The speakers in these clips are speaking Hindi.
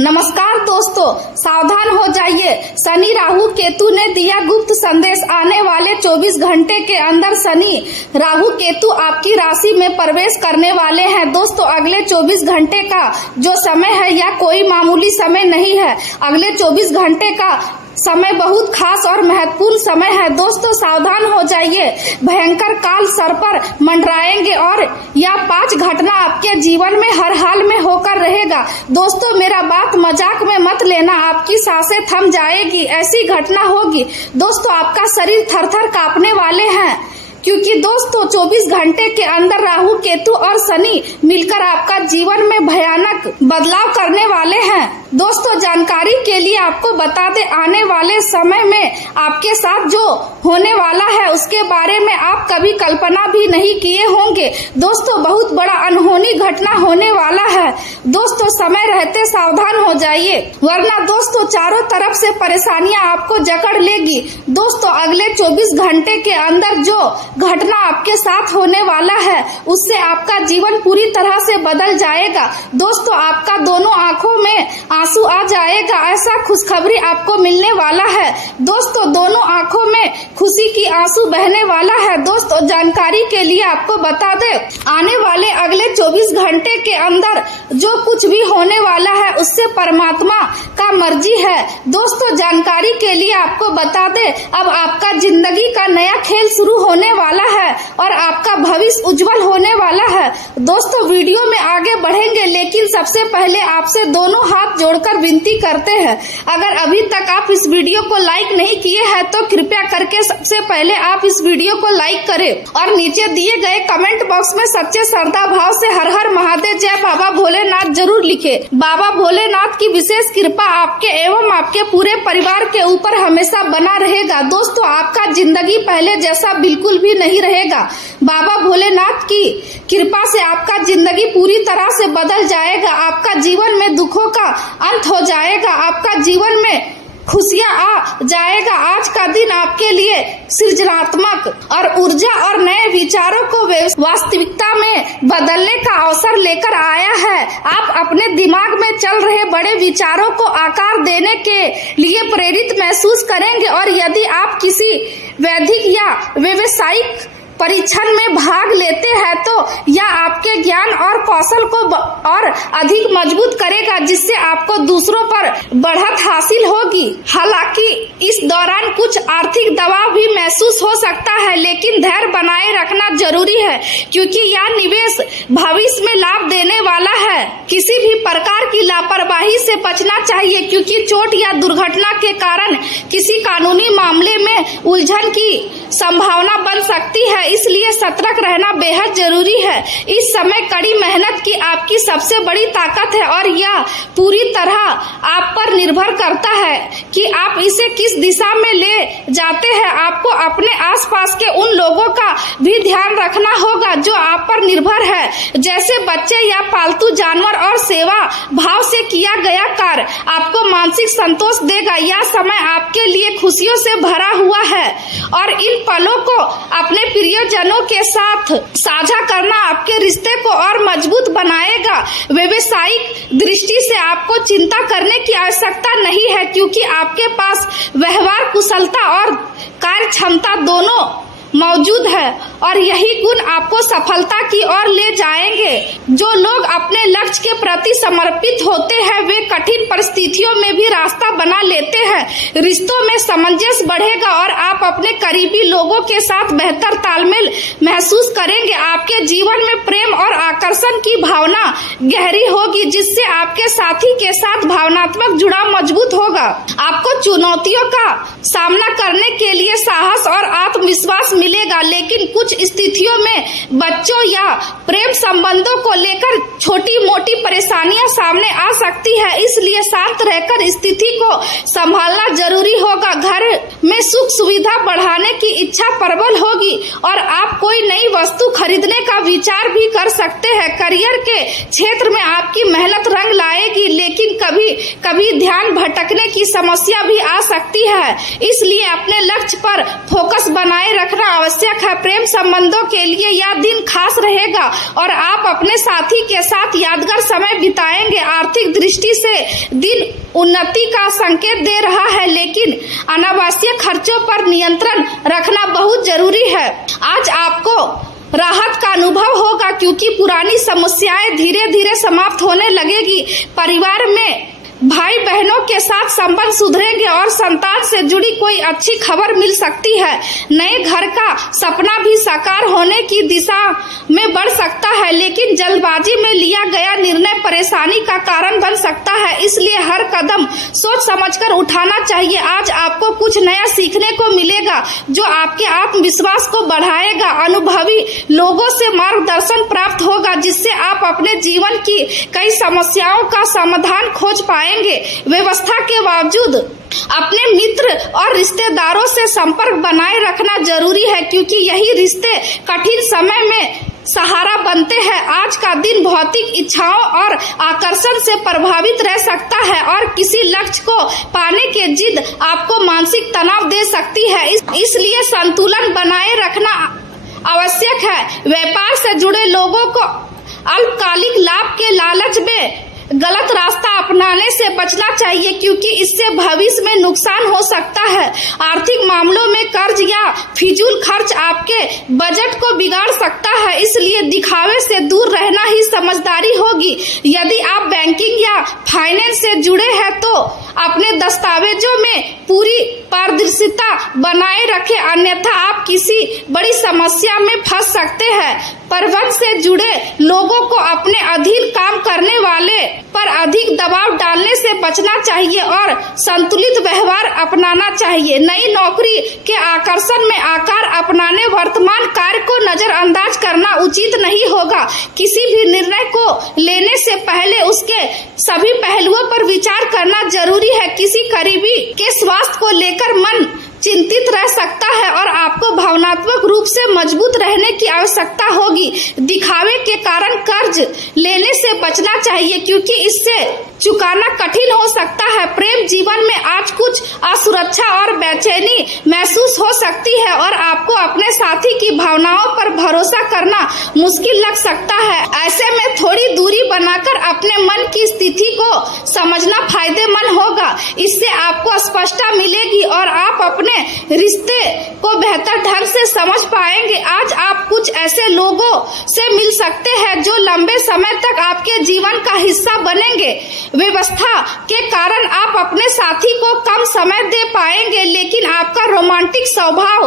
नमस्कार दोस्तों, सावधान हो जाइए। शनि राहु केतु ने दिया गुप्त संदेश। आने वाले 24 घंटे के अंदर शनि राहु केतु आपकी राशि में प्रवेश करने वाले हैं। दोस्तों, अगले 24 घंटे का जो समय है यह कोई मामूली समय नहीं है। अगले 24 घंटे का समय बहुत खास और महत्वपूर्ण समय है। दोस्तों, सावधान हो जाइए। भयंकर काल सर पर मंडराएंगे और यह 5 घटना आपके जीवन में हर हाल में होकर रहेगा। दोस्तों, मेरा बात मजाक में मत लेना, आपकी सांसें थम जाएगी, ऐसी घटना होगी। दोस्तों, आपका शरीर थर-थर कांपने वाले हैं क्योंकि दोस्तों 24 घंटे के अंदर राहु केतु और शनि मिलकर आपका जीवन में भयानक बदलाव करने वाले हैं। दोस्तों, जानकारी के लिए आपको बता दें, आने वाले समय में आपके साथ जो होने वाला है उसके बारे में आप कभी कल्पना भी नहीं किए होंगे। दोस्तों, बहुत बड़ा अनहोनी घटना होने वाला है। दोस्तों, समय रहते सावधान हो जाइए, वरना दोस्तों चारों तरफ से परेशानियां आपको जकड़ लेगी। दोस्तों, अगले 24 घंटे के अंदर जो घटना आपके साथ होने वाला है उससे आपका जीवन पूरी तरह से बदल जाएगा। दोस्तों, आपका दोनों आंखों में आंसू आ जाएगा, ऐसा खुशखबरी आपको मिलने वाला है। दोस्तों, दोनों आंखों में खुशी की आंसू बहने वाला है। दोस्तों, जानकारी के लिए आपको बता दें, आने वाले अगले 24 घंटे के अंदर जो कुछ भी होने वाला है उससे परमात्मा का मर्जी है। दोस्तों, जानकारी के लिए आपको बता दें, अब आपका जिंदगी का नया खेल शुरू होने वाला है और आपका भविष्य उज्जवल होने वाला है। दोस्तों, वीडियो में आगे बढ़ेंगे, लेकिन सबसे पहले आपसे दोनों हाथ जोड़कर विनती करते हैं, अगर अभी तक आप इस वीडियो को लाइक नहीं किए हैं तो कृपया करके सबसे पहले आप इस वीडियो को लाइक करें और नीचे दिए गए कमेंट बॉक्स में सच्चे श्रद्धा भाव से हर हर महादेव जय बाबा भोलेनाथ जरूर लिखें। बाबा भोलेनाथ की विशेष कृपा आपके एवं आपके पूरे परिवार के ऊपर हमेशा बना रहेगा। दोस्तों, आपका जिंदगी पहले जैसा बिल्कुल भी नहीं रहेगा। बाबा भोलेनाथ की कृपा से आपका जिंदगी पूरी तरह से बदल जाएगा। आपका जीवन में दुखों का अंत हो जाएगा, आपका जीवन में खुशियां आ जाएगा। आज का दिन आपके लिए सृजनात्मक और ऊर्जा और नए विचारों को वास्तविकता में बदलने का अवसर लेकर आया है। आप अपने दिमाग में चल रहे बड़े विचारों को आकार देने के लिए प्रेरित महसूस करेंगे और यदि आप किसी वैधिक या व्यावसायिक परीक्षण में भाग लेते हैं तो यह आपके ज्ञान और कौशल को और अधिक मजबूत करेगा, जिससे आपको दूसरों पर बढ़त हासिल होगी। हालांकि इस दौरान कुछ आर्थिक दबाव भी महसूस हो सकता है, लेकिन धैर्य बनाए रखना जरूरी है क्योंकि यह निवेश भविष्य में लाभ देने वाला है। किसी भी प्रकार की लापरवाही से बचना चाहिए क्योंकि चोट या दुर्घटना के कारण किसी कानूनी मामले में उलझन की संभावना बन सकती है, इसलिए सतर्क रहना बेहद जरूरी है। इस समय कड़ी मेहनत की आपकी सबसे बड़ी ताकत है और यह पूरी तरह आप पर निर्भर करता है कि आप इसे किस दिशा में ले जाते हैं। आपको अपने आसपास के उन लोगों का भी ध्यान रखना होगा जो आप पर निर्भर है, जैसे बच्चे या पालतू जानवर, और सेवा भाव से किया गया कार्य आपको मानसिक संतोष देगा। यह समय आपके लिए खुशियों से भरा हुआ है और इन पलों को अपने प्रियजनों के साथ साझा करना आपके रिश्ते को और मजबूत बनाएगा। व्यवसायिक दृष्टि से आपको चिंता करने की आवश्यकता नहीं है क्योंकि आपके पास व्यवहार कुशलता और कार्य क्षमता दोनों मौजूद है और यही गुण आपको सफलता की ओर ले जाएंगे। जो लोग अपने लक्ष्य के प्रति समर्पित होते हैं वे कठिन परिस्थितियों में भी रास्ता बना लेते हैं। रिश्तों में सामंजस्य बढ़ेगा और आप अपने करीबी लोगों के साथ बेहतर तालमेल महसूस करेंगे। आपके जीवन में प्रेम और आकर्षण की भावना गहरी होगी, जिससे आपके साथी के साथ भावनात्मक जुड़ाव मजबूत होगा। आपको चुनौतियों का सामना करने के लिए साहस और आत्मविश्वास मिलेगा, लेकिन कुछ स्थितियों में बच्चों या प्रेम संबंधों को लेकर छोटी मोटी परेशानियां सामने आ सकती है, इसलिए शांत रहकर स्थिति को संभालना जरूरी होगा। घर में सुख सुविधा बढ़ाने की इच्छा प्रबल होगी और आप कोई नई वस्तु खरीदने का विचार भी कर सकते हैं। करियर के क्षेत्र में आपकी मेहनत रंग लाएगी, लेकिन कभी कभी ध्यान भटकने की समस्या भी आ सकती है, इसलिए अपने लक्ष्य पर फोकस बनाए रखना आवश्यक है। प्रेम संबंधों के लिए यह दिन खास रहेगा और आप अपने साथी के साथ यादगार समय बिताएंगे। आर्थिक दृष्टि से दिन उन्नति का संकेत दे रहा है, लेकिन अनावश्यक खर्चों पर नियंत्रण रखना बहुत जरूरी है। आज आपको राहत का अनुभव होगा क्योंकि पुरानी समस्याएं धीरे धीरे समाप्त होने लगेगी। परिवार में भाई बहनों के साथ संबंध सुधरेंगे और संतान से जुड़ी कोई अच्छी खबर मिल सकती है। नए घर का सपना भी साकार होने की दिशा में बढ़ सकता है, लेकिन जल्दबाजी में लिया गया निर्णय परेशानी का कारण बन सकता है, इसलिए हर कदम सोच समझकर उठाना चाहिए। आज आपको कुछ नया सीखने को मिलेगा जो आपके आत्मविश्वास को बढ़ाएगा। अनुभवी लोगों से मार्गदर्शन प्राप्त होगा जिससे आप अपने जीवन की कई समस्याओं का समाधान खोज पाएंगे। व्यवस्था के बावजूद अपने मित्र और रिश्तेदारों से संपर्क बनाए रखना जरूरी है क्योंकि यही रिश्ते कठिन समय में सहारा बनते हैं। आज का दिन भौतिक इच्छाओं और आकर्षण से प्रभावित रह सकता है और किसी लक्ष्य को पाने के जिद आपको मानसिक तनाव दे सकती है, इसलिए संतुलन बनाए रखना आवश्यक है। व्यापार से जुड़े लोगों को अल्पकालिक लाभ के लालच में गलत रास्ता अपनाने से बचना चाहिए क्योंकि इससे भविष्य में नुकसान हो सकता है। आर्थिक मामलों में कर्ज या फिजूल खर्च आपके बजट को बिगाड़ सकता है, इसलिए दिखावे से दूर रहना ही समझदारी होगी। यदि आप बैंकिंग या फाइनेंस से जुड़े हैं तो अपने दस्तावेजों में पूरी पारदर्शिता बनाए रखें, अन्यथा आप किसी बड़ी समस्या में फंस सकते हैं। परिवहन से जुड़े लोगों को अपने अधीन काम करने वाले पर अधिक दबाव डालने से बचना चाहिए और संतुलित व्यवहार अपनाना चाहिए। नई नौकरी के आकर्षण में आकार अपनाने वर्तमान कार्य को नजरअंदाज करना उचित नहीं होगा। किसी भी निर्णय को लेने से पहले उसके सभी पहलुओं पर विचार करना जरूरी है। किसी करीबी के स्वास्थ्य को लेकर मन चिंतित रह सकता है और आपको भावनात्मक रूप से मजबूत रहने की आवश्यकता होगी। दिखावे के कारण कर्ज लेने से बचना चाहिए क्योंकि इससे चुकाना कठिन हो सकता है। प्रेम जीवन में आज कुछ असुरक्षा और बेचैनी महसूस हो सकती है और आपको अपने साथी की भावनाओं पर भरोसा करना मुश्किल लग सकता है। ऐसे में थोड़ी दूरी बनाकर अपने मन की स्थिति को समझना फायदेमंद होगा। इससे आपको स्पष्टता मिलेगी और आप अपने रिश्ते को बेहतर ढंग से समझ पाएंगे। आज आप कुछ ऐसे लोगों से मिल सकते हैं जो लंबे समय तक आपके जीवन का हिस्सा बनेंगे। व्यवस्था के कारण आप अपने साथी को कम समय दे पाएंगे, लेकिन आपका रोमांटिक स्वभाव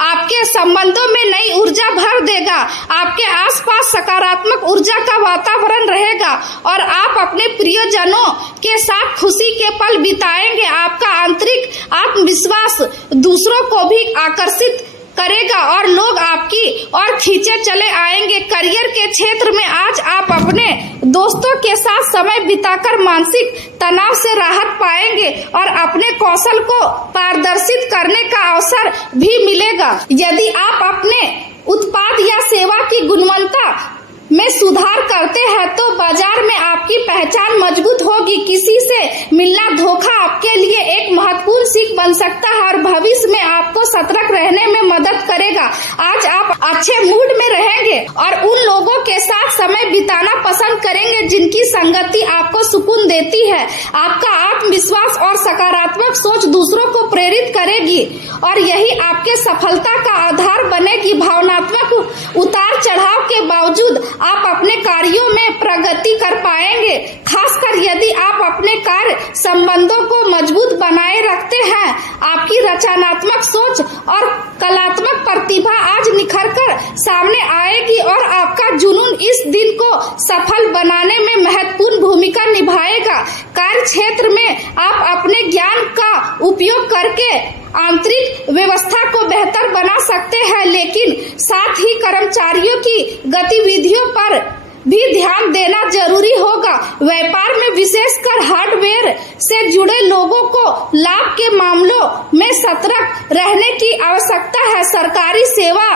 आपके संबंधों में नई ऊर्जा भर देगा। आपके आसपास सकारात्मक ऊर्जा का वातावरण रहेगा और आप अपने प्रियजनों के साथ खुशी के पल बिताएंगे। आपका आंतरिक आत्मविश्वास दूसरों को भी आकर्षित करेगा और लोग आपकी ओर खींचे चले आएंगे। करियर के क्षेत्र में आज आप अपने दोस्तों के साथ समय बिताकर मानसिक तनाव से राहत पाएंगे और अपने कौशल को पारदर्शित करने का अवसर भी मिलेगा। यदि आप अपने उत्पाद या सेवा की गुणवत्ता में सुधार करते हैं तो बाजार में आपकी पहचान मजबूत होगी। किसी से मिलना धोखा आपके लिए एक महत्वपूर्ण सीख बन सकता है और भविष्य में आपको सतर्क रहने में मदद करेगा। आज आप अच्छे मूड में रहेंगे और उन लोगों के साथ समय बिताना पसंद करेंगे जिनकी संगति आपको सुकून देती है। आपका आत्मविश्वास और सकारात्मक सोच दूसरों को प्रेरित करेगी और यही आपके सफलता का आधार बनेगी। भावनात्मक उतार चढ़ाव के बावजूद आप अपने कार्यों में प्रगति कर पाएंगे, खासकर यदि आप अपने कार्य संबंधों को मजबूत बनाए रखते हैं। आपकी रचनात्मक सोच और कलात्मक प्रतिभा आज निखर कर सामने आएगी और आपका जुनून इस दिन को सफल बनाने में महत्वपूर्ण भूमिका निभाएगा। कार्य क्षेत्र में आप अपने ज्ञान का उपयोग करके आंतरिक व्यवस्था को बेहतर बना सकते हैं, लेकिन साथ ही कर्मचारियों की गतिविधियों पर भी ध्यान देना जरूरी होगा। व्यापार में विशेषकर हार्डवेयर से जुड़े लोगों को लाभ के मामलों में सतर्क रहने की आवश्यकता है। सरकारी सेवा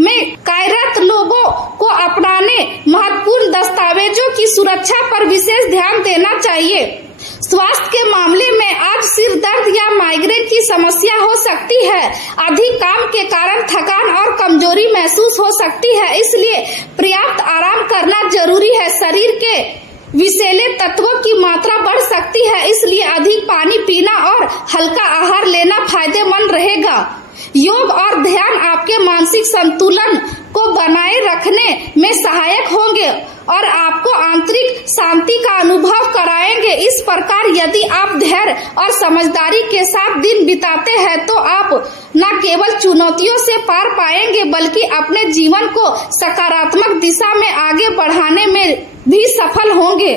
में कार्यरत लोगों को अपनाने महत्वपूर्ण दस्तावेजों की सुरक्षा पर विशेष ध्यान देना चाहिए। स्वास्थ्य के मामले में आज सिर दर्द या माइग्रेन की समस्या हो सकती है। अधिक काम के कारण थकान और कमजोरी महसूस हो सकती है, इसलिए पर्याप्त आराम करना जरूरी है। शरीर के विषैले तत्वों की मात्रा बढ़ सकती है, इसलिए अधिक पानी पीना और हल्का आहार लेना फायदेमंद रहेगा। योग और ध्यान आपके मानसिक संतुलन को बनाए रखने में सहायक होंगे और आपको आंतरिक शांति का अनुभव कराएंगे। इस प्रकार यदि आप धैर्य और समझदारी के साथ दिन बिताते हैं तो आप न केवल चुनौतियों से पार पाएंगे बल्कि अपने जीवन को सकारात्मक दिशा में आगे बढ़ाने में भी सफल होंगे।